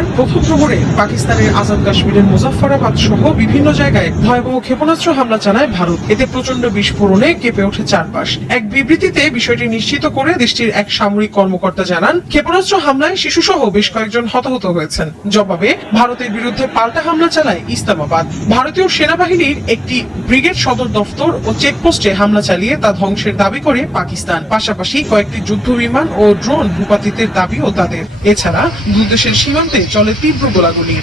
শুক্রবার প্রথম প্রহরে পাকিস্তানের আজাদ কাশ্মীরের মুজাফফরাবাদ সহ বিভিন্ন জায়গায় ভয়াবহ ক্ষেপণাস্ত্র হামলা চালায় ভারত। এতে প্রচন্ড বিস্ফোরণে কেঁপে ওঠে চারপাশ। এক বিবৃতিতে বিষয়টি নিশ্চিত করে দেশটির এক সামরিক কর্মকর্তা জানান, ক্ষেপণাস্ত্র হামলায় শিশুসহ বেশ কয়েকজন হতাহত হয়েছেন। জবাবে ভারতের বিরুদ্ধে পাল্টা হামলা চালায় ইসলামাবাদ। ভারতীয় সেনাবাহিনীর একটি ব্রিগেড সদর দফতর ও চেকপোস্টে হামলা চালিয়ে তা ধ্বংসের দাবি করে পাকিস্তান। পাশাপাশি কয়েকটি যুদ্ধ বিমান ও ড্রোন ভূপাতিতের দাবিও তাদের। এছাড়া দুদেশের সীমান্তে চলে তীব্র গোলাগুলি।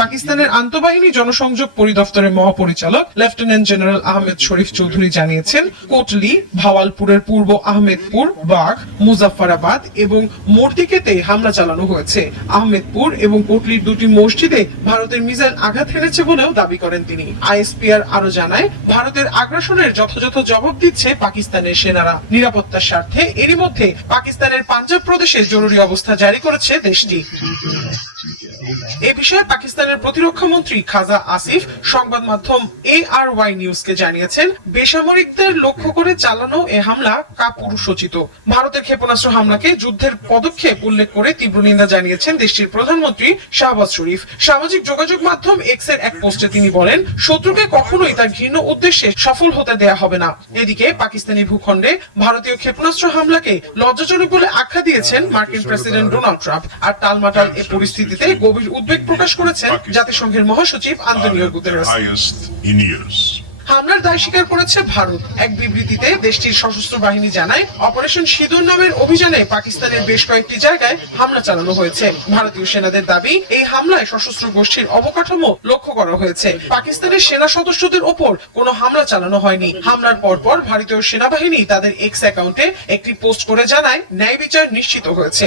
পাকিস্তানের আন্তঃবাহিনী জনসংযোগ পরিদপ্তরের মহাপরিচালক লেফটেন্যান্ট জেনারেল আহমেদ শরীফ চৌধুরী জানিয়েছেন, কোটলি, ভাওয়ালপুরের পূর্ব আহমেদপুর, বাঘ, মুজাফফরাবাদ এবং মর্দিকেতে হামলা চালানো হয়েছে। আহমেদপুর এবং কোটলির দুটি মসজিদে ভারতের মিসাইল আঘাত হেনেছে বলেও দাবি করেন তিনি। আইএসপিআর আরো জানায়, ভারতের আগ্রাসনের যথাযথ জবাব দিচ্ছে পাকিস্তানের সেনারা। নিরাপত্তার স্বার্থে এরই মধ্যে পাকিস্তানের পাঞ্জাব প্রদেশে জরুরি অবস্থা জারি করেছে দেশটি। এ বিষয়ে পাকিস্তানের প্রতিরক্ষা মন্ত্রী খাজা আসিফ সংবাদ মাধ্যম ARY নিউজকে জানিয়েছেন, বেসামরিকদের লক্ষ্য করে চালানো এ হামলা কাপুরুষোচিত। ভারতের ক্ষেপণাস্ত্র হামলাকে যুদ্ধের পদক্ষেপ উল্লেখ করে তীব্র নিন্দা জানিয়েছেন দেশটির প্রধানমন্ত্রী শাহবাজ শরীফ। সামাজিক যোগাযোগ মাধ্যম এক্স এর এক পোস্টে তিনি বলেন, শত্রুকে কখনোই তার ঘৃণ্য উদ্দেশ্যে সফল হতে দেয়া হবে না। এদিকে পাকিস্তানি ভূখণ্ডে ভারতীয় ক্ষেপণাস্ত্র হামলাকে লজ্জাজনক বলে আখ্যা দিয়েছেন মার্কিন প্রেসিডেন্ট ডোনাল্ড ট্রাম্প। আর টালমাটাল এ পরিস্থিতিতে গভীর উদ্বেগ প্রকাশ করেছেন জাতিসংঘের মহাসচিব আন্তোনিও গুতেরেস। হামলার দায় স্বীকার করেছে ভারত। এক বিবৃতিতে দেশটির সশস্ত্র বাহিনী জানায়, অপারেশন সিঁদুর নামের অভিযানে পাকিস্তানের বেশ কয়েকটি জায়গায় হামলা চালানো হয়েছে। ভারতীয় সেনাদের দাবি, এই হামলায় সশস্ত্র গোষ্ঠীর অবকাঠামো লক্ষ্য করা হয়েছে। পাকিস্তানের সেনা সদস্যদের ওপর কোনো হামলা চালানো হয়নি। হামলার পরপর ভারতীয় সেনাবাহিনী তাদের এক্স অ্যাকাউন্টে একটি পোস্ট করে জানায়, ন্যায় বিচার নিশ্চিত হয়েছে।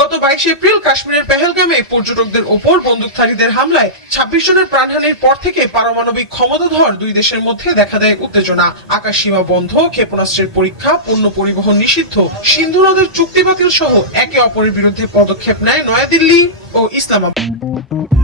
গত 22 এপ্রিল কাশ্মীরের পেহেলগামে পর্যটকদের ওপর বন্দুকধারীদের হামলায় 26 জনের প্রাণহানির পর থেকে পারমাণবিক ক্ষমতাধর দুই দেশের মধ্যে দেখা দেয় উত্তেজনা। আকাশ সীমা বন্ধ, ক্ষেপণাস্ত্রের পরীক্ষা, পণ্য পরিবহন নিষিদ্ধ, সিন্ধু নদের চুক্তি বাতিল সহ একে অপরের বিরুদ্ধে পদক্ষেপ নেয় নয়াদিল্লি ও ইসলামাবাদ।